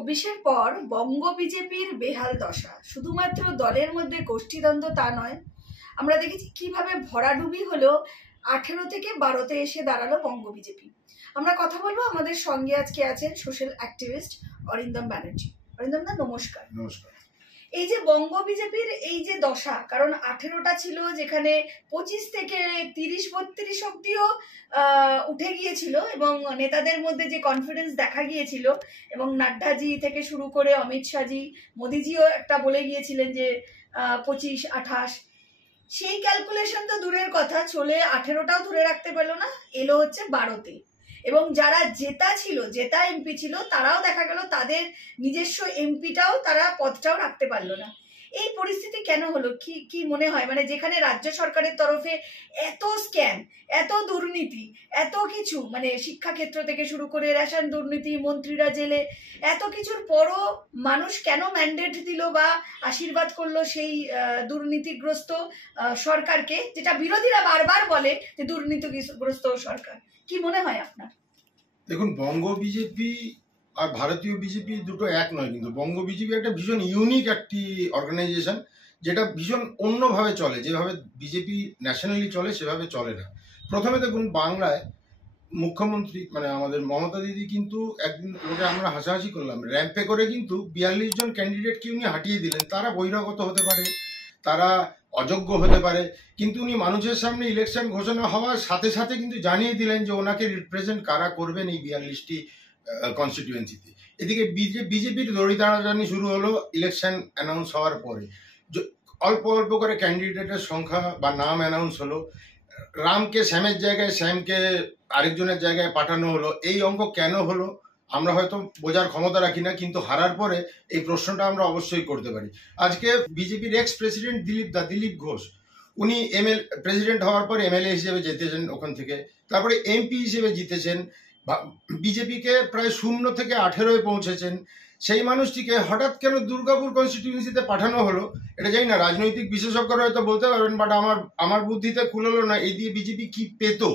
২০২৪-এর পর বঙ্গ বিজেপির বেহাল দশা। শুধুমাত্র দলের মধ্যে গোষ্ঠীদ্বন্দ্ব তা নয়, আমরা দেখেছি কিভাবে ভরাডুবি হলো 18 থেকে 12-তে এসে দাঁড়ালো বঙ্গ বিজেপি। আমরা কথা বলবো, আমাদের সঙ্গে আজকে আছেন সোশ্যাল অ্যাক্টিভিস্ট অরিন্দম ব্যানার্জি। অরিন্দম দা, নমস্কার। নমস্কার। এই যে বঙ্গ বিজেপির এই যে দশা, কারণ 18টা ছিল, যেখানে 25 থেকে 30-32 অব্দিও উঠে গিয়েছিল এবং নেতাদের মধ্যে যে কনফিডেন্স দেখা গিয়েছিল, এবং নাড্ডাজি থেকে শুরু করে অমিত শাহজি, মোদিজিও একটা বলে গিয়েছিলেন যে 25-28, সেই ক্যালকুলেশন তো দূরের কথা, চলে 18টাও ধরে রাখতে পারলো না, এলো হচ্ছে 12তে। এবং যারা জেতা এমপি ছিল, তারাও দেখা গেল তাদের নিজস্ব এমপিটাও তারা পদটাও রাখতে পারলো না। এই পরিস্থিতি কেন হলো, কি মনে হয়? মানে যেখানে রাজ্য সরকারের তরফে এত স্ক্যাম, এত দুর্নীতি, এত কিছু, মানে শিক্ষাক্ষেত্র থেকে শুরু করে রেশন দুর্নীতি, মন্ত্রীরা জেলে, এত কিছুর পরও মানুষ কেন ম্যান্ডেট দিল বা আশীর্বাদ করলো সেই দুর্নীতিগ্রস্ত সরকারকে, যেটা বিরোধীরা বারবার বলে যে দুর্নীতিগ্রস্ত সরকার? কি মনে হয় আপনার? দেখুন, বঙ্গ বিজেপি আর ভারতীয় বিজেপি দুটো এক নয়, কিন্তু বঙ্গ বিজেপি একটা ভীষণ ইউনিক একটি অর্গানাইজেশন, যেটা ভীষণ অন্যভাবে চলে। যেভাবে বিজেপি ন্যাশনালি চলে সেভাবে চলে না। প্রথমে দেখুন, বাংলায় মুখ্যমন্ত্রী মানে আমাদের মমতা দিদি কিন্তু একদিন ওটা আমরা হাসাহাসি করলাম, র্যাম্পে করে কিন্তু 42 জন ক্যান্ডিডেটকে উনি হাঁটিয়ে দিলেন। তারা বহিরাগত হতে পারে, তারা অযোগ্য হতে পারে, কিন্তু উনি মানুষের সামনে ইলেকশন ঘোষণা হওয়ার সাথে সাথে কিন্তু জানিয়ে দিলেন যে ওনাকে রিপ্রেজেন্ট কারা করবেন এই 42টি কনস্টিটিউয়েন্সিতে। এদিকে বিজেপির দড়ি টানাটানি শুরু হলো ইলেকশন অ্যানাউন্স হওয়ার পরে। অল্প অল্প করে ক্যান্ডিডেটের সংখ্যা বা নাম অ্যানাউন্স হলো, রামকে শ্যামের জায়গায় শ্যামকে আরেকজনের জায়গায় পাঠানো হলো। এই অঙ্ক কেন হলো আমরা হয়তো বোঝার ক্ষমতা রাখি না, কিন্তু হারার পরে এই প্রশ্নটা আমরা অবশ্যই করতে পারি। আজকে বিজেপির এক্স প্রেসিডেন্ট দিলীপ ঘোষ, উনি প্রেসিডেন্ট হওয়ার পর এমএলএ হিসেবে জিতেছেন ওখান থেকে, তারপরে এমপি হিসেবে জিতেছেন, বিজেপিকে প্রায় 0 থেকে 18-এ পৌঁছেছেন। সেই মানুষটিকে হঠাৎ কেন দুর্গাপুর কনস্টিটিউয়েন্সিতে পাঠানো হলো এটা জানি না, রাজনৈতিক বিশেষজ্ঞরা হয়তো বলতে পারবেন, বাট আমার বুদ্ধিতে কুলোলো না। এই দিয়ে বিজেপি কি পেতো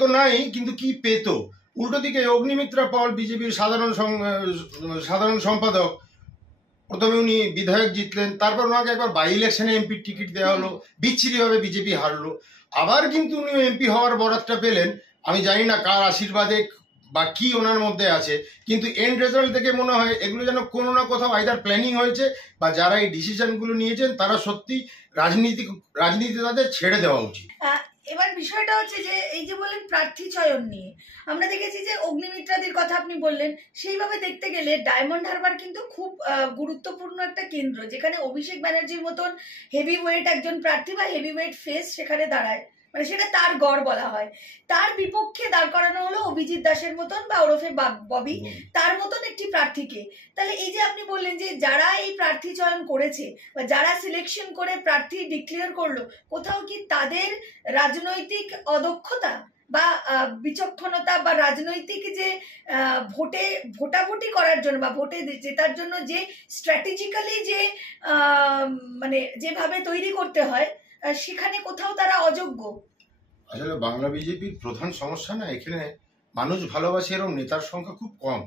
তো নাই, কিন্তু কি পেতো? উল্টো দিকে অগ্নিমিত্রা পল, বিজেপির সাধারণ সম্পাদক, প্রথমে উনি বিধায়ক জিতলেন, তারপর ওনাকে একবার বাই ইলেকশনে এমপির টিকিট দেওয়া হলো, বিচ্ছিরিভাবে বিজেপি হারলো। আবার কিন্তু উনি এমপি হওয়ার বরাতটা পেলেন, আমি জানি না কার আশীর্বাদে বা কি ওনার মধ্যে আছে, কিন্তু এন্ড রেজাল্ট থেকে মনে হয় এগুলো যেন কোনো না কোথাও আইদার প্ল্যানিং হয়েছে, বা যারা এই ডিসিশনগুলো নিয়েছেন তারা সত্যি রাজনীতি তাদের ছেড়ে দেওয়া উচিত। এবার বিষয়টা হচ্ছে যে এই যে বললেন প্রার্থী চয়ন নিয়ে, আমরা দেখেছি যে অগ্নিমিত্রাদির কথা আপনি বললেন, সেইভাবে দেখতে গেলে ডায়মন্ড হারবার কিন্তু খুব গুরুত্বপূর্ণ একটা কেন্দ্র, যেখানে অভিষেক ব্যানার্জির মতন হেভি ওয়েট একজন প্রার্থী বা হেভি ওয়েট ফেস সেখানে দাঁড়ায়, মানে সেটা তার গড় বলা হয়। তার বিপক্ষে দাঁড় করানো হলো অভিজিৎ দাসের মতন বা ওরফে ববি, তার মতন একটি প্রার্থীকে। তাহলে এই যে আপনি বললেন যে যারা এই প্রার্থী চয়ন করেছে বা যারা সিলেকশন করে প্রার্থী ডিক্লেয়ার করলো, কোথাও কি তাদের রাজনৈতিক অদক্ষতা বা বিচক্ষণতা বা রাজনৈতিক যে ভোটাভুটি করার জন্য বা ভোটে জেতার জন্য যে স্ট্র্যাটেজিক্যালি যে মানে যেভাবে তৈরি করতে হয়, সেখানে কোথাও তারা অযোগ্য? আসলে বাংলা বিজেপির প্রধান সমস্যা না, এখানে মানুষ ভালোবাসে এরকম নেতার সংখ্যা খুব কম।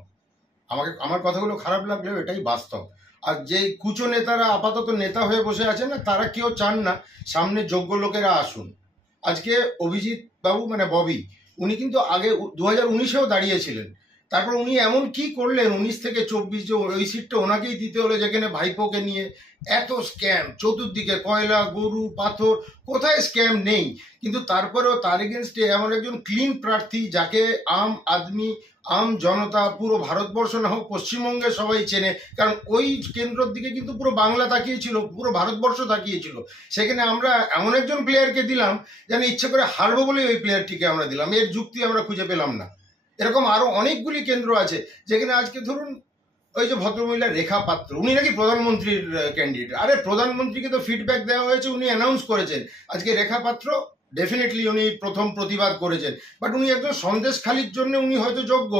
আমার কথাগুলো খারাপ লাগলেও এটাই বাস্তব। আর যে কুচো নেতারা আপাতত নেতা হয়ে বসে আছেন না, তারা কেউ চান না সামনে যোগ্য লোকেরা আসুন। আজকে অভিজিৎ বাবু মানে ববি, উনি কিন্তু আগে 2019-এও দাঁড়িয়েছিলেন, তারপর উনি এমন কি করলেন 19 থেকে 24 যে ওই সিটটা ওনাকেই দিতে হলো, যেখানে ভাইপোকে নিয়ে এত স্ক্যাম চতুর্দিকে, কয়লা, গরু, পাথর, কোথায় স্ক্যাম নেই। কিন্তু তারপরেও তার এগেনস্টে এমন একজন ক্লিন প্রার্থী যাকে আম জনতা পুরো ভারতবর্ষ না হোক পশ্চিমবঙ্গে সবাই চেনে, কারণ ওই কেন্দ্রের দিকে কিন্তু পুরো বাংলা তাকিয়েছিল, পুরো ভারতবর্ষ তাকিয়েছিল। সেখানে আমরা এমন একজন প্লেয়ারকে দিলাম যেন ইচ্ছে করে হারবো বলে ওই প্লেয়ারটিকে আমরা দিলাম, এর যুক্তি আমরা খুঁজে পেলাম না। এরকম আরো অনেকগুলি কেন্দ্র আছে যেখানে আজকে ধরুন ওই যে ভদ্রমহিলা রেখা পাত্র, উনি নাকি প্রধানমন্ত্রীর ক্যান্ডিডেট। আরে প্রধানমন্ত্রীকে তো ফিডব্যাক দেওয়া হয়েছে, উনি অ্যানাউন্স করেছেন। আজকে রেখা পাত্র ডেফিনেটলি উনি প্রথম প্রতিবাদ করেছেন, বাট উনি একজন সন্দেশখালির জন্য উনি হয়তো যোগ্য,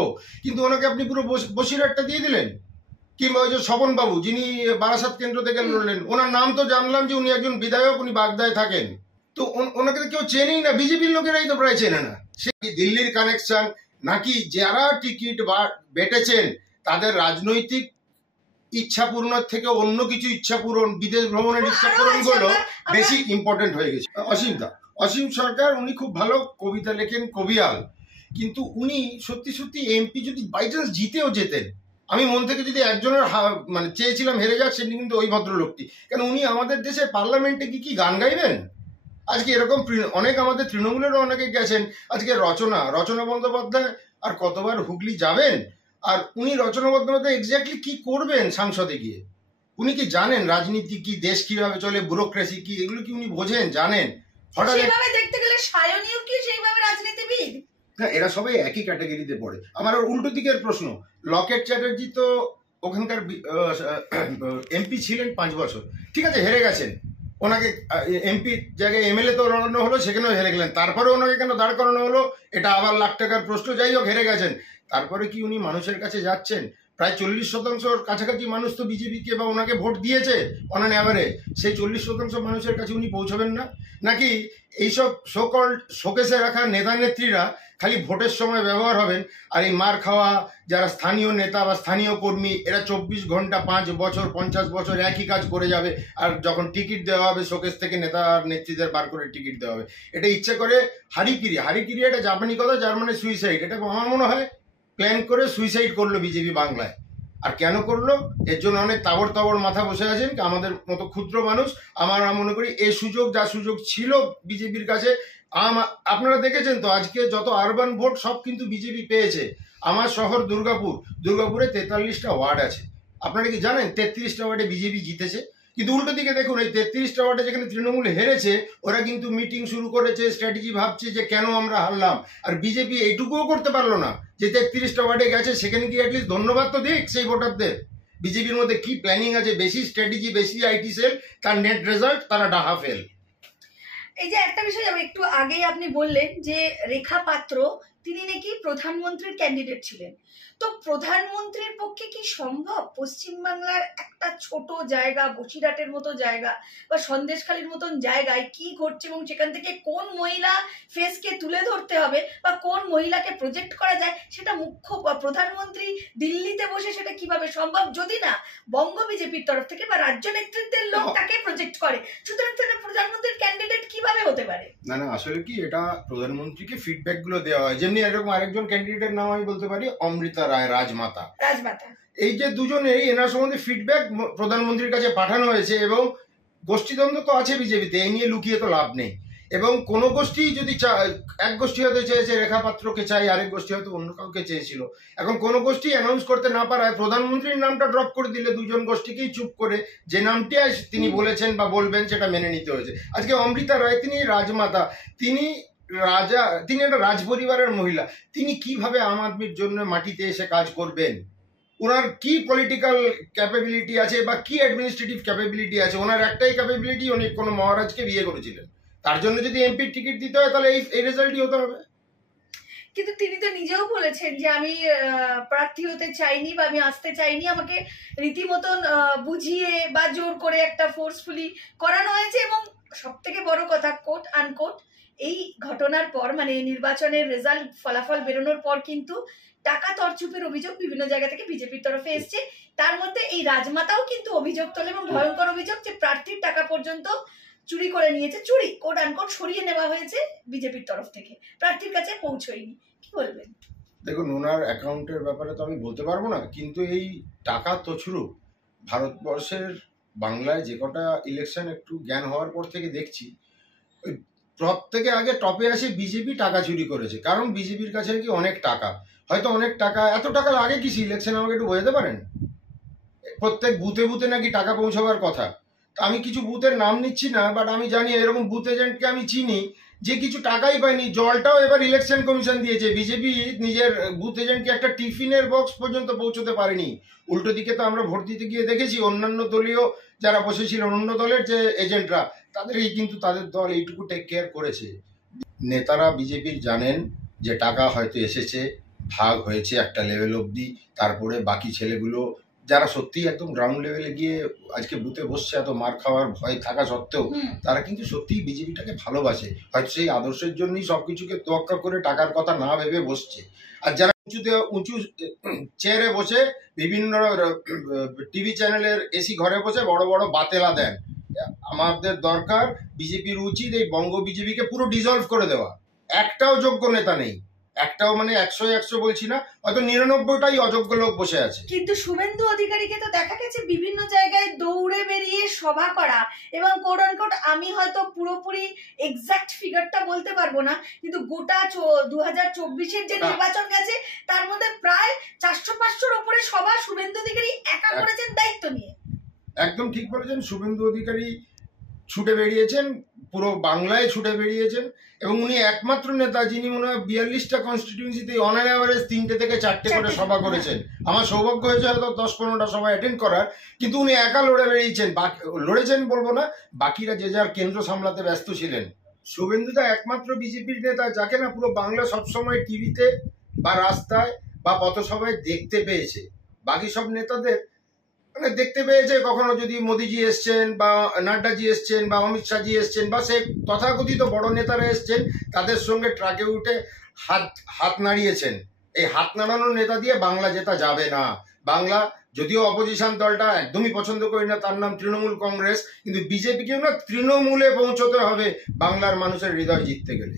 কিন্তু ওনাকে আপনি পুরো বসিরহাটটা দিয়ে দিলেন। কিংবা ওই যে স্বপন বাবু, যিনি বারাসাত কেন্দ্র থেকে লড়লেন, ওনার নাম তো জানলাম যে উনি একজন বিধায়ক, উনি বাগদায় থাকেন, তো ওনাকে তো কেউ চেনেই না, বিজেপির লোকেরাই তো প্রায় চেনে না। সে দিল্লির কানেকশন নাকি যারা টিকিট বা বেটেছেন তাদের রাজনৈতিক ইচ্ছা পূরণের থেকে অন্য কিছু ইচ্ছা পূরণ, বিদেশ ভ্রমণের ইচ্ছা পূরণ গুলো বেশি ইম্পর্টেন্ট হয়ে গেছে। অসীম সরকার উনি খুব ভালো কবিতা লেখেন, কবিয়াল, কিন্তু উনি সত্যি সত্যি এমপি যদি বাই চান্স জিতেও যেতেন, আমি মন থেকে যদি একজনের মানে চেয়েছিলাম হেরে যাক, সেটি কিন্তু ওই ভদ্রলোকটি। কেন উনি আমাদের দেশের পার্লামেন্টে কি গান গাইবেন? আজকে এরকম অনেক আমাদের তৃণমূলেরও অনেকে গেছেন। আজকে রচনা বন্দ্যোপাধ্যায় আর কতবার হুগলি যাবেন, আর উনি রচনা বন্দ্যোপাধ্যায় এক্স্যাক্টলি কি করবেন সংসদে গিয়ে? উনি কি জানেন রাজনীতি কি, দেশ কিভাবে চলে, ব্যুরোক্রেসি কি, এগুলো কি উনি বোঝেন, জানেন? হঠাৎ সেইভাবে দেখতে গেলে সায়নীয় কি সেইভাবে রাজনীতিবিদ? না, এরা সবাই একই ক্যাটাগরিতে পড়ে। আমার উল্টো দিকের প্রশ্ন, লকেট চ্যাটার্জি তো ওখানকার এমপি ছিলেন 5 বছর, ঠিক আছে, হেরে গেছেন, ওনাকে এমপি জায়গায় এমএলএ তো লড়ানো হলো, সেখানেও হেরে গেলেন, তারপরে ওনাকে কেন দাঁড় করানো হলো? এটা আবার লাখ টাকার প্রশ্ন। যাই হোক, হেরে গেছেন, তারপরে কি উনি মানুষের কাছে যাচ্ছেন? প্রায় 40% কাছাকাছি মানুষ তো বিজেপিকে বা ওনাকে ভোট দিয়েছে অন অ্যান অ্যাভারেজ। সেই 40% মানুষের কাছে উনি পৌঁছবেন না? নাকি এইসব সোকল্ড শোকেসে রাখা নেতা নেত্রীরা খালি ভোটের সময় ব্যবহার হবেন, আর এই মার খাওয়া যারা স্থানীয় নেতা বা স্থানীয় কর্মী, এরা 24 ঘন্টা 5 বছর 50 বছর একই কাজ করে যাবে, আর যখন টিকিট দেওয়া হবে শোকেস থেকে নেতা আর নেত্রীদের বার করে টিকিট দেওয়া হবে? এটা ইচ্ছে করে হারিকিরি এটা জাপানি কথা, যার মানে সুইসাইড। এটা আমার মনে হয় প্ল্যান করে সুইসাইড করলো বিজেপি বাংলায়। আর কেন করলো? এর জন্য অনেক তাবড় মাথা বসে আছেন আমাদের মতো ক্ষুদ্র মানুষ। আমরা মনে করি এই সুযোগ, যা সুযোগ ছিল বিজেপির কাছে, আপনারা দেখেছেন তো আজকে যত আরবান ভোট সব কিন্তু বিজেপি পেয়েছে। আমার শহর দুর্গাপুরে 43টা ওয়ার্ড আছে। আপনারা কি জানেন 33টা ওয়ার্ডে বিজেপি জিতেছে? কিন্তু উল্টো দিকে দেখুন, এই 33টা ওয়ার্ডে যেখানে তৃণমূল হেরেছে, ওরা কিন্তু মিটিং শুরু করেছে, স্ট্র্যাটেজি ভাবছে যে কেন আমরা হারলাম। আর বিজেপি এইটুকুও করতে পারলো না যে 33টা ওয়ার্ডে গেছে, সেখানে কি অ্যাটলিস্ট ধন্যবাদ তো দিক সেই ভোটারদের। বিজেপির মধ্যে কি প্ল্যানিং আছে, বেশি স্ট্র্যাটেজি, বেশি আইটি সেল, তার নেট রেজাল্ট তারা ডাহা ফেল। এই যে একটা বিষয় একটু আগেই আপনি বললেন যে রেখা পাত্র তিনি নাকি প্রধানমন্ত্রীর ক্যান্ডিডেট ছিলেন, তো প্রধানমন্ত্রীর পক্ষে কি সম্ভব পশ্চিমবাংলার একটা ছোট জায়গা, বসিরহাটের মতো জায়গা বা সন্দেশখালীর মতন জায়গায় কি ঘটছে এবং সেখান থেকে কোন মহিলা ফেসকে তুলে ধরতে হবে বা কোন মহিলাকে প্রজেক্ট করা যায়, সেটা মুখ্য প্রধানমন্ত্রী দিল্লিতে বসে সেটা কিভাবে সম্ভব, যদি না বঙ্গ বিজেপির তরফ থেকে বা রাজ্য নেতৃত্বের লোক তাকে প্রজেক্ট করে? সুতরাং প্রধানমন্ত্রীর ক্যান্ডিডেট কিভাবে হতে পারে? না, আসলে কি, এটা প্রধানমন্ত্রীকে ফিডব্যাক গুলো দেওয়া হয়। যেমনি এরকম আরেকজন ক্যান্ডিডেটের নাম আমি বলতে পারি, অমৃতা রায়, রাজমাতা। এই যে দুজনেই, এনার সম্বন্ধে ফিডব্যাক প্রধানমন্ত্রীর কাছে পাঠানো হয়েছে, এবং গোষ্ঠীদ্বন্দ্ব তো আছে বিজেপিতে, এই নিয়ে লুকিয়ে তো লাভ নেই। এবং কোনো গোষ্ঠী যদি এক গোষ্ঠী হয়তো চেয়েছে রেখা পাত্রকে চাই, আরেক গোষ্ঠী হয়তো অন্য কাউকে চেয়েছিল। এখন কোনো গোষ্ঠী অ্যানাউন্স করতে না পারায় প্রধানমন্ত্রীর নামটা ড্রপ করে দিলে দুজন গোষ্ঠীকেই চুপ করে যে নামটি তিনি বলেছেন বা বলবেন সেটা মেনে নিতে হয়েছে। আজকে অমৃতা রায়, তিনি রাজমাতা, তিনি একটা রাজ পরিবারের মহিলা, তিনি কিভাবে আম আদমির জন্য মাটিতে এসে কাজ করবেন? ওনার কি পলিটিক্যাল ক্যাপাবিলিটি আছে বা কি অ্যাডমিনিস্ট্রেটিভ ক্যাপাবিলিটি আছে? ওনার একটাই ক্যাপাবিলিটি, উনি কোনো মহারাজকে বিয়ে করেছিলেন, তার জন্য যদি এমপির টিকিট দিতে হয় তাহলে এই রেজাল্টই হতে হবে। কিন্তু তিনি তো নিজেও বলেছেন যে আমি প্রার্থী হতে চাইনি বা আমি আসতে চাইনি, আমাকে রীতিমতন বুঝিয়ে বা জোর করে একটা ফোর্সফুলি করানো হয়েছে। এবং সব থেকে বড় কথা, কোট আনকোট, এই ঘটনার পর মানে নির্বাচনের রেজাল্ট ফলাফল বেরোনোর পর কিন্তু টাকা তরচুপের অভিযোগ বিভিন্ন জায়গা থেকে বিজেপির তরফে এসছে। তার মধ্যে এই রাজমাতাও কিন্তু অভিযোগ তোলে এবং ভয়ঙ্কর অভিযোগ যে প্রার্থীর টাকা পর্যন্ত চুরি করে নিয়েছে, চুরি কোট আনকোট সরিয়ে নেওয়া হয়েছে বিজেপির তরফ থেকে, প্রার্থীর কাছে পৌঁছয়নি। কি বলবেন? দেখুন, ওনার অ্যাকাউন্টের ব্যাপারে তো আমি বলতে পারবো না, কিন্তু এই টাকা তছরূপ ভারতবর্ষের বাংলায় যে কটা ইলেকশন একটু জ্ঞান হওয়ার পর থেকে দেখছি, ওই প্রত্যেকে আগে টপে আসে বিজেপি টাকা চুরি করেছে, কারণ বিজেপির কাছে নাকি অনেক টাকা, হয়তো অনেক টাকা। এত টাকা লাগে কিছু ইলেকশন, আমাকে একটু বোঝাতে পারেন? প্রত্যেক বুথে নাকি টাকা পৌঁছাবার কথা। আমি কিছু বুথের নাম নিচ্ছি না, বাট আমি জানি এরকম বুথ এজেন্টকে আমি চিনি যে কিছু টাকাই পায়নি, জলটাও এবার ইলেকশন কমিশন দিয়েছে। বিজেপি নিজের বুথ এজেন্টকে একটা টিফিনের বক্স পর্যন্ত পৌঁছতে পারেনি। উল্টো দিকে তো আমরা ভোট দিতে গিয়ে দেখেছি অন্যান্য দলীয় যারা বসেছিল, অন্য দলের যে এজেন্টরা, তাদেরই কিন্তু তাদের দল এইটুকু টেক কেয়ার করেছে। নেতারা বিজেপির জানেন যে টাকা হয়তো এসেছে, ভাগ হয়েছে একটা লেভেল অবধি, তারপরে বাকি ছেলেগুলো যারা সত্যিই একদম গ্রাউন্ড লেভেলে গিয়ে আজকে বুথে বসছে এত মার খাওয়ার ভয় থাকা সত্ত্বেও, তারা কিন্তু সত্যিই বিজেপিটাকে ভালোবাসে, হয়তো সেই আদর্শের জন্যই সবকিছুকে তোয়াক্কা করে টাকার কথা না ভেবে বসছে। আর যারা উঁচু চেয়ারে বসে বিভিন্ন টিভি চ্যানেলের এসি ঘরে বসে বড় বড় বাতেলা দেন। আমাদের দরকার, বিজেপির উচিত এই বঙ্গ বিজেপিকে পুরো ডিজলভ করে দেওয়া। একটাও যোগ্য নেতা নেই, একটাও, মানে 100 বলছি না, হয়তো 99টাই অযোগ্য লোক বসে আছে। কিন্তু শুভেন্দু অধিকারীকে তো দেখা গেছে বিভিন্ন জায়গায় দৌড়ে বেরিয়ে সভা করা, এবং কোট আনকোট, আমি হয়তো পুরোপুরি এক্সাক্ট ফিগারটা বলতে পারবো না, কিন্তু গোটা 2024-এর যে নির্বাচন গেছে তার মধ্যে প্রায় 400-500-র উপরে সভা শুভেন্দু অধিকারী একা করেছেন দায়িত্ব নিয়ে। একদম ঠিক বলেছেন, শুভেন্দু অধিকারী ছুটে বেরিয়েছেন, পুরো বাংলায় ছুটে বেরিয়েছেন, এবং উনি একমাত্র নেতা যিনি মনে হয় 42টা কনস্টিটিউয়েন্সিতে অন অ্যান অ্যাভারেজ 3টে থেকে 4টে করে সভা করেছেন। আমার সৌভাগ্য হয়েছে হয়তো 10-15টা সভা অ্যাটেন্ড করার, কিন্তু উনি একা লড়ে বেরিয়েছেন। লড়েছেন বলবো না, বাকিরা যে যার কেন্দ্র সামলাতে ব্যস্ত ছিলেন। শুভেন্দুদা একমাত্র বিজেপির নেতা যাকে না পুরো বাংলা সবসময় টিভিতে বা রাস্তায় বা পথসভায় দেখতে পেয়েছে। বাকি সব নেতাদের মানে দেখতে পেয়েছে কখনো যদি মোদিজি এসছেন বা নাড্ডাজি এসছেন বা অমিত শাহজি এসছেন বা সে তথাকথিত বড় নেতারা এসছেন, তাদের সঙ্গে ট্রাকে উঠে হাত নাড়িয়েছেন। এই হাত নাড়ানোর নেতা দিয়ে বাংলা জেতা যাবে না। বাংলা, যদিও অপোজিশন দলটা একদমই পছন্দ করি না, তার নাম তৃণমূল কংগ্রেস, কিন্তু বিজেপিকেও না তৃণমূলে পৌঁছতে হবে বাংলার মানুষের হৃদয় জিততে গেলে।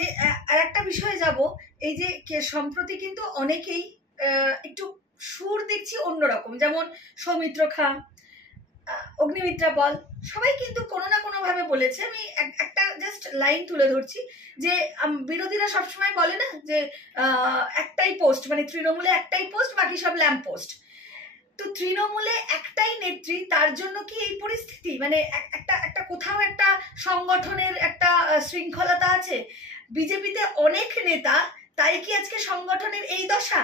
এই আর একটা বিষয়ে যাব, এই যে সম্প্রতি কিন্তু অনেকেই একটু সুর দেখছি অন্যরকম, যেমন সৌমিত্র খা, অগ্নিমিত্রা বল, সবাই কিন্তু কোনো না কোনো ভাবে বলেছে। আমি একটা জাস্ট লাইন তুলে ধরছি, যে বিরোধীরা সবসময় বলে না যে একটাই পোস্ট, মানে তৃণমূলে একটাই পোস্ট, বাকি সব ল্যাম্প পোস্ট। তো তৃণমূলে একটাই নেত্রী, তার জন্য কি এই পরিস্থিতি? মানে একটা কোথাও একটা সংগঠনের একটা শৃঙ্খলতা আছে, বিজেপিতে অনেক নেতা, তাই কি আজকে সংগঠনের এই দশা?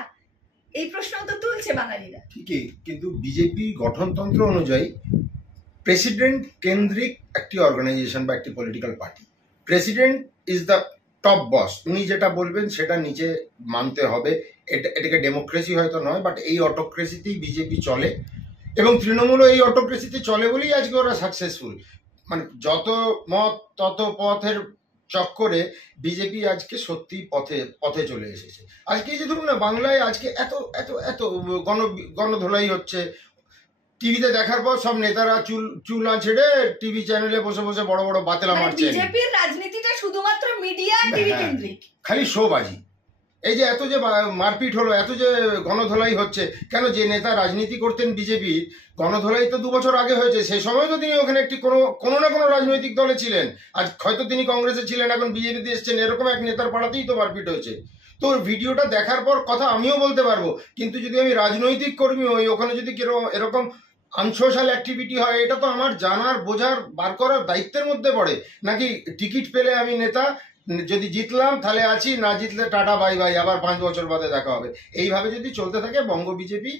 এই প্রশ্ন তো তুলছে বাঙালিরা। ঠিকই, কিন্তু বিজেপি গঠনতন্ত্র অনুযায়ী প্রেসিডেন্ট কেন্দ্রিক একটি অর্গানাইজেশন বা একটি political party. President is the top boss, উনি যেটা বলবেন সেটা নিচে মানতে হবে। এটাকে ডেমোক্রেসি হয়তো নয়, বাট এই অটোক্রেসিতেই বিজেপি চলে, এবং তৃণমূলও এই অটোক্রেসিতে চলে বলেই আজকে ওরা সাকসেসফুল। মানে যত মত তত পথের চক্করে বিজেপি আজকে সত্যি পথে চলে এসেছে। আজকে যে ধরুন না, বাংলায় আজকে এত এত এত গণধোলাই হচ্ছে, টিভিতে দেখার পর সব নেতারা চুল ছেড়ে টিভি চ্যানেলে বসে বসে বড় বড় বাতেলা মারছে। বিজেপির রাজনীতিটা শুধুমাত্র মিডিয়া টিভি কেন্দ্রিক, খালি শোবাজি। এই যে এত যে মারপিট হলো, এত যে গণধোলাই হচ্ছে, কেন? যে নেতা রাজনীতি করতেন বিজেপি, গণধোলাই তো 2 বছর আগে হয়েছে, সেই সময় তো তিনি ওখানে একটি কোনো না কোনো রাজনৈতিক দলে ছিলেন। আজ হয়তো তিনি কংগ্রেসে ছিলেন, এখন বিজেপিতে এসছেন, এরকম এক নেতার পাড়াতেই তো মারপিট হয়েছে। তো ভিডিওটা দেখার পর কথা আমিও বলতে পারবো, কিন্তু যদি আমি রাজনৈতিক কর্মী হই, ওখানে যদি এরকম আনসোশ্যাল অ্যাক্টিভিটি হয়, এটা তো আমার জানার, বোঝার, বার করার দায়িত্বের মধ্যে পড়ে। নাকি টিকিট পেলে আমি নেতা, যদি জিতলাম তাহলে আছি, না জিতলে টাটা বাই বাই, আবার 5 বছর বাদে দেখা হবে। এইভাবে যদি চলতে থাকে বঙ্গ বিজেপি,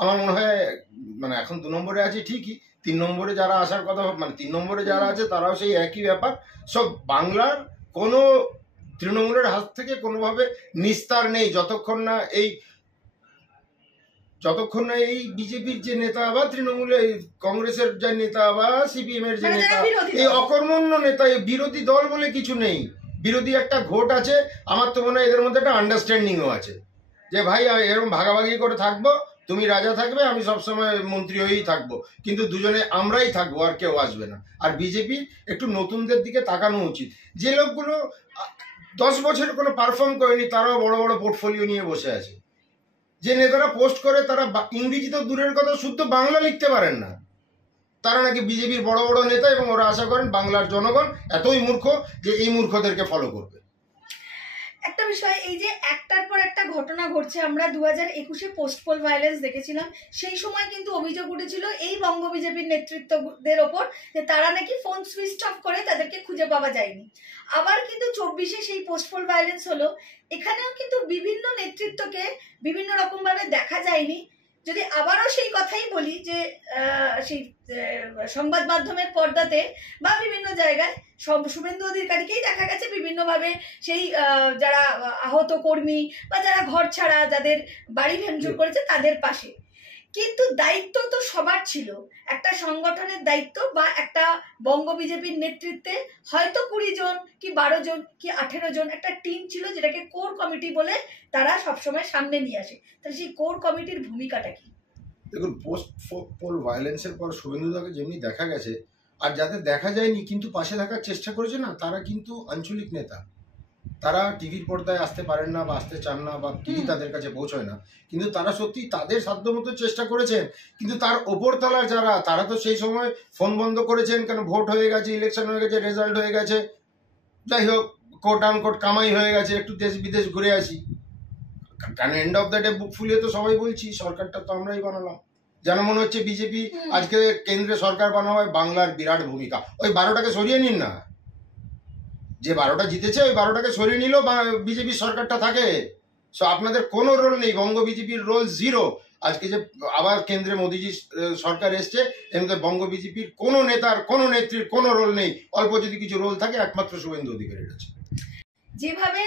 আমার মনে হয় মানে এখন 2 নম্বরে আছে ঠিকই, 3 নম্বরে যারা আসার কথা, মানে 3 নম্বরে যারা আছে তারাও সেই একই ব্যাপার। সব বাংলার কোনো তৃণমূলের হাত থেকে কোনোভাবে নিস্তার নেই, যতক্ষণ না এই বিজেপির যে নেতা বা তৃণমূলে কংগ্রেসের যে নেতা বা সিপিএম এর যে নেতা, এই অকর্মণ্য নেতা, বিরোধী দল বলে কিছু নেই। বিরোধী একটা ভোট আছে। আমার তো মনে হয় এদের মধ্যে একটা আন্ডারস্ট্যান্ডিংও আছে, যে ভাই এরকম ভাগাভাগি করে থাকবো, তুমি রাজা থাকবে, আমি সবসময় মন্ত্রী হয়েই থাকবো, কিন্তু দুজনে আমরাই থাকবো, আর কেউ আসবে না। আর বিজেপি একটু নতুনদের দিকে তাকানো উচিত। যে লোকগুলো 10 বছরে কোনো পারফর্ম করেনি, তারাও বড় বড় পোর্টফোলিও নিয়ে বসে আছে। যে নেতারা পোস্ট করে, তারা ইংরেজি তো দূরের কথা, শুদ্ধ বাংলা লিখতে পারেন না, তারা নাকি বিজেপির বড় বড় নেতা, এবং ওরা আশা করেন বাংলার জনগণ এতই মূর্খ যে এই মূর্খদেরকে ফলো করবে। একটা বিষয়, এই যে একটার পর একটা ঘটনা ঘটছে, আমরা 2021-এ পোস্ট পোল ভায়োলেন্স দেখেছিলাম, সেই সময় কিন্তু অভিযোগ উঠেছিল এই বঙ্গ বিজেপির নেতৃত্বদের ওপর, যে তারা নাকি ফোন সুইচ অফ করে, তাদেরকে খুঁজে পাওয়া যায়নি। আবার কিন্তু 24-এ সেই পোস্ট পোল ভায়োলেন্স হলো, এখানেও কিন্তু বিভিন্ন নেতৃত্বকে বিভিন্ন রকম ভাবে দেখা যায়নি। যদি আবারও সেই কথাই বলি, যে সেই সংবাদ মাধ্যমের পর্দাতে বা বিভিন্ন জায়গায় শুভেন্দু অধিকারীকেই দেখা গেছে বিভিন্নভাবে সেই যারা আহত কর্মী বা যারা ঘর ছাড়া, যাদের বাড়ি ভাঙচুর করেছে, তাদের পাশে। কিন্তু দায়িত্ব তো সবার ছিল, একটা সংগঠনের দায়িত্ব বা একটা বঙ্গ বিজেপির নেতৃত্বে হয়তো 20 জন কি 12 জন কি 18 জন একটা টিম ছিল, যেটাকে কোর কমিটি বলে তারা সবসময় সামনে নিয়ে আসে। তাহলে সেই কোর কমিটির ভূমিকাটা কি? দেখুন, পোস্ট পোল ভায়োলেন্সের পর শুভেন্দুদাকে যেমনি দেখা গেছে, আর যাদের দেখা যায়নি কিন্তু পাশে থাকার চেষ্টা করেছে না, তারা কিন্তু আঞ্চলিক নেতা। তারা টিভির পর্দায় আসতে পারেন না বা আসতে চান না বা টিভি তাদের কাছে পৌঁছয় না, কিন্তু তারা সত্যি তাদের সাধ্যমতো চেষ্টা করেছেন। কিন্তু তার ওপর তলার যারা, তারা তো সেই সময় ফোন বন্ধ করেছেন, কেন ভোট হয়ে গেছে, ইলেকশন হয়ে গেছে, রেজাল্ট হয়ে গেছে, যাই হোক কোট আনকোট কামাই হয়ে গেছে, একটু দেশ বিদেশ ঘুরে আসি। কারণ এন্ড অফ দ্য ডে বুক ফুলিয়ে তো সবাই বলছি সরকারটা তো আমরাই বানালাম। যেন মনে হচ্ছে বিজেপি আজকে কেন্দ্রে সরকার বানায়, বাংলার বিরাট ভূমিকা। ওই 12টাকে সরিয়ে নিন না, যে 12টা জিতেছে ওই 12টাকে সরিয়ে নিল বিজেপির সরকারটা থাকে। সো আপনাদের কোনো রোল নেই, বঙ্গ বিজেপির রোল জিরো। আজকে যে আবার কেন্দ্রে মোদিজি সরকার এসছে, এমনি বঙ্গ বিজেপির কোনো নেতার কোনো নেত্রীর কোনো রোল নেই। অল্প যদি কিছু রোল থাকে একমাত্র শুভেন্দু অধিকারীর আছে। যেভাবে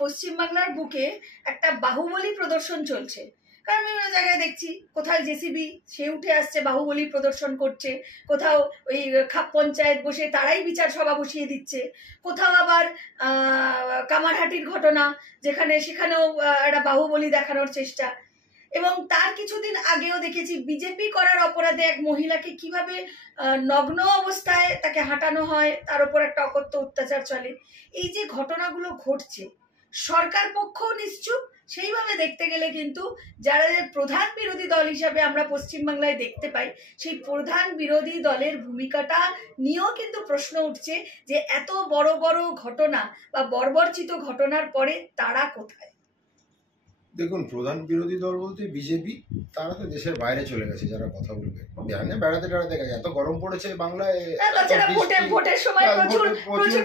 পশ্চিমবাংলার বুকে একটা বাহুবলী প্রদর্শন চলছে, কারণ বিভিন্ন জায়গায় দেখছি কোথাও জেসিবি সে উঠে আসছে বাহুবলী প্রদর্শন করছে, কোথাও ওই খাপ পঞ্চায়েত বসে তারাই বিচার সভা বসিয়ে দিচ্ছে, কোথাও আবার কামারহাটির ঘটনা যেখানে সেখানেও একটা বাহুবলী দেখানোর চেষ্টা। এবং তার কিছুদিন আগেও দেখেছি বিজেপি করার অপরাধে এক মহিলাকে কিভাবে নগ্ন অবস্থায় তাকে হাঁটানো হয়, তার উপর একটা অকথ্য অত্যাচার চলে। এই যে ঘটনাগুলো ঘটছে, সরকার পক্ষও নিশ্চুপ। সেইভাবে দেখতে গেলে কিন্তু যারা প্রধান বিরোধী দল হিসাবে আমরা পশ্চিমবাংলায় দেখতে পাই, সেই প্রধান বিরোধী দলের ভূমিকাটা নিয়েও কিন্তু প্রশ্ন উঠছে যে এত বড় বড় ঘটনা বা বর্বরচিত ঘটনার পরে তারা কোথায়? দেখুন, প্রধান বিরোধী দল বলতে বিজেপি, তারা তো দেশের বাইরে চলে গেছে। যারা কথা বলবে বিহানে বেড়াতে টেড়াতে গেছে, এত গরম পড়েছে বাংলায়, ভোটের সময় প্রচুর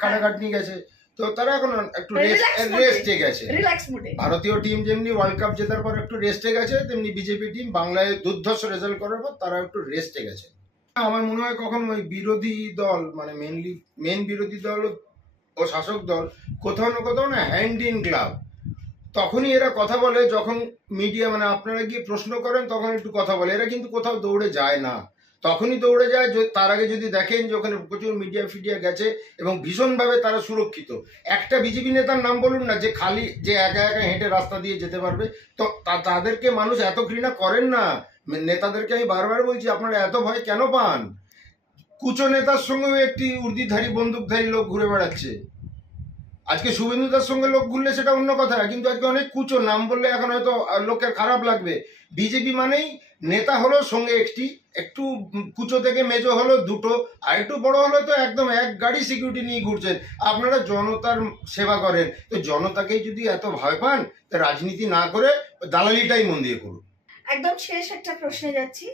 খাটাখাটনি গেছে, তো তারা এখন একটু রেস্টে গেছে। ভারতীয় টিম যেমনি ওয়ার্ল্ড কাপ জেতার পর একটু রেস্টে গেছে, তেমনি বিজেপি টিম বাংলায় দুর্ধর্ষ রেজাল্ট করার পর তারা একটু রেস্টে গেছে। আমার মনে হয় কখন ওই বিরোধী দল মানে মেন বিরোধী দল ও শাসক দল কোথাও না হ্যান্ড ইন গ্লাভ। তখনই এরা কথা বলে যখন মিডিয়া মানে আপনারা গিয়ে প্রশ্ন করেন, তখন একটু কথা বলে। এরা কিন্তু কোথাও দৌড়ে যায় না, তখনই দৌড়ে যায় তার আগে যদি দেখেন যে ওখানে প্রচুর মিডিয়া ফিডিয়া গেছে এবং ভীষণভাবে তারা সুরক্ষিত। একটা বিজেপি নেতার নাম বলুন না যে খালি যে একা একা হেঁটে রাস্তা দিয়ে যেতে পারবে, তো তাদেরকে মানুষ এত ঘৃণা করেন না। নেতাদেরকে আমি বারবার বলছি, আপনারা এত ভয় কেন পান? কুচো নেতার সঙ্গেও একটি উর্দিধারী বন্দুকধারী লোক ঘুরে বেড়াচ্ছে। আজকে শুভেন্দুদার সঙ্গে লোক ঘুরলে সেটা অন্য কথা, কিন্তু আজকে অনেক কুচো নাম বললে এখন হয়তো লোকের খারাপ লাগবে। বিজেপি মানেই নেতা হলো সঙ্গে একটু কুচো থেকে মেজো হলো দুটো, আর একটু বড় হলো তো একদম এক গাড়ি সিকিউরিটি নিয়ে ঘুরছেন। আপনারা জনতার সেবা করেন, তো জনতাকেই যদি এত ভয় পান, তো রাজনীতি না করে দালালিটাই মন দিয়ে করুন। একদম শেষ একটা প্রশ্নে যাচ্ছি।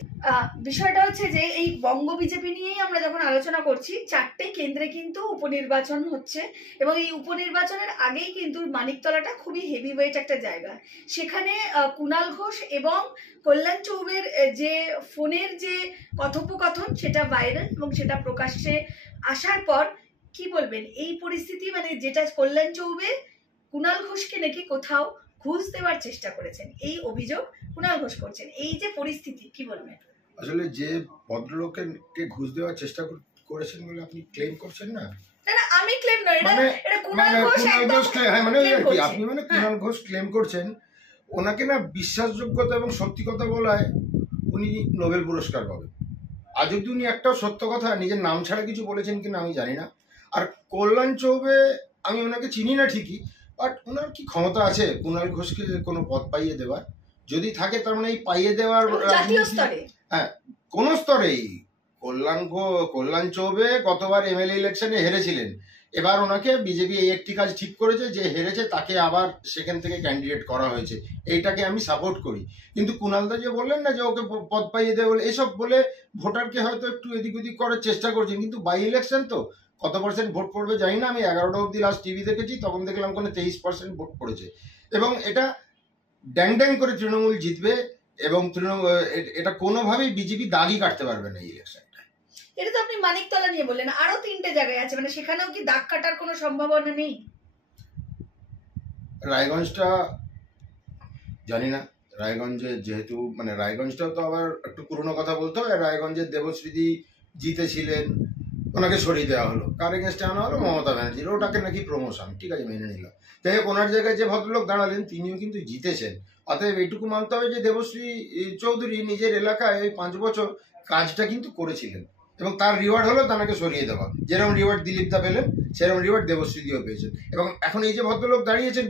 বিষয়টা হচ্ছে যে এই বঙ্গ বিজেপি নিয়েই আমরা যখন আলোচনা করছি, 4টে কেন্দ্রে কিন্তু উপনির্বাচন হচ্ছে এবং এই উপনির্বাচনের আগেই কিন্তু মানিকতলাটা খুবই হেভিওয়েট একটা জায়গা। সেখানে কুণাল ঘোষ এবং কল্যাণ চৌবের যে ফোনের যে কথোপকথন সেটা ভাইরাল এবং সেটা প্রকাশ্যে আসার পর কি বলবেন এই পরিস্থিতি, মানে যেটা কল্যাণ চৌবে কুণাল ঘোষকে নাকি কোথাও ঘুষ দেওয়ার চেষ্টা করেছেন, এই অভিযোগ কুণাল ঘোষ করছেন, এই যে পরিস্থিতি কি বলবেন? আসলে যে ভদ্রলোককে ঘুষ দেওয়ার চেষ্টা করেছেন বলে আপনি ক্লেম করছেন না? না আমি ক্লেম নয়, এটা কুণাল ঘোষ একদম মানে আপনি মানে কুণাল ঘোষ ক্লেম করছেন। ওনাকে না বিশ্বাসযোগ্যতা এবং সত্যি কথা বলায় উনি নোবেল পুরস্কার পাবেন। আজ অব্দি উনি একটাও সত্য কথা নিজের নাম ছাড়া কিছু বলেছেন কিনা আমি জানি না। আর কল্যাণ চৌবে আমি ওনাকে চিনি না ঠিকই, বাট ওনার কি ক্ষমতা আছে কুণাল ঘোষকে কোনো পদ পাইয়ে দেওয়ার? যদি থাকে তার মানে এই পাইয়ে দেওয়ার হ্যাঁ কোন স্তরেই। কল্যাণ চৌবে গতবার এমএলএ ইলেকশনে হেরেছিলেন, এবার ওনাকে বিজেপি এই একটি কাজ ঠিক করেছে যে হেরেছে তাকে আবার সেখান থেকে ক্যান্ডিডেট করা হয়েছে, এইটাকে আমি সাপোর্ট করি। কিন্তু কুণালদা যে বললেন না যে ওকে পদ পাইয়ে দেবে বলে, এসব বলে ভোটারকে হয়তো একটু এদিক ওদিক করার চেষ্টা করছেন, কিন্তু বাই ইলেকশন তো কত পার্সেন্ট ভোট পড়বে জানি না। আমি 11টা অব্দি লাস্ট টিভি দেখেছি, তখন দেখলাম কোনো 23% ভোট পড়েছে এবং এটা ড্যাং ড্যাং করে তৃণমূল জিতবে এবং এটা কোনোভাবেই বিজেপি দাগই কাটতে পারবে না এই ইলেকশনটা। এটা তো আপনি মানিকতলা নিয়ে বললেন, আরো 3টে জায়গায় আছে, মানে সেখানেও কি দাগ কাটার কোনো সম্ভাবনা নেই? রায়গঞ্জটা জানি না, রায়গঞ্জে যেহেতু মানে রায়গঞ্জটাও তো আবার একটু পুরনো কথা বলতে হবে। রায়গঞ্জের দেবশ্রীদি জিতেছিলেন, ওনাকে সরিয়ে দেওয়া হলো, কার এগেনস্টে আনা হলো? মমতা ব্যানার্জির। ওটাকে নাকি প্রমোশন, ঠিক আছে মেনে নিলাম। তাই হোক, ওনার জায়গায় যে ভদ্রলোক দাঁড়ালেন তিনিও কিন্তু জিতেছেন। অতএব এইটুকু মানতে হবে যে দেবশ্রী চৌধুরী নিজের এলাকায় ওই 5 বছর কাজটা কিন্তু করেছিলেন, এবং তার রিওয়ার্ড হলো তাকে সরিয়ে দেওয়া। যেরকম রিওয়ার্ড দিলীপ দা পেলেন, সেরকম রিওয়ার্ড দেবশ্রী দিও পেয়েছেন। এবং এখন এই যে ভদ্রলোক দাঁড়িয়েছেন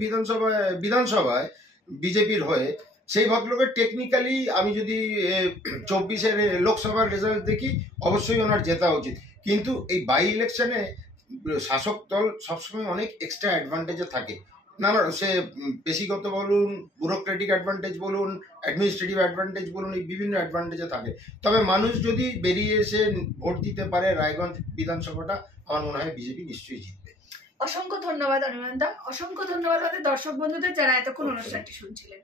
বিধানসভায় বিজেপির হয়ে, সেই ভদ্রলোকের টেকনিক্যালি আমি যদি 24-এর লোকসভার রেজাল্ট দেখি, অবশ্যই ওনার জেতা উচিত। কিন্তু এই বাই ইলেকশনে শাসক দল সবসময় অনেক এক্সট্রা অ্যাডভান্টেজে থাকে। না সে পেশিগত বলুন, ব্যুরোক্রেটিক অ্যাডভান্টেজ বলুন, অ্যাডমিনিস্ট্রেটিভ অ্যাডভান্টেজ বলুন, এই বিভিন্ন অ্যাডভান্টেজে থাকে। তবে মানুষ যদি বেরিয়ে এসে ভোট দিতে পারে রায়গঞ্জ বিধানসভাটা, আমার মনে হয় বিজেপি নিশ্চয়ই জিতবে। অসংখ্য ধন্যবাদ অনির্বাণ দা, অসংখ্য ধন্যবাদ আমাদের দর্শক বন্ধুদের যারা এতক্ষণ অনুষ্ঠানটি শুনছিলেন।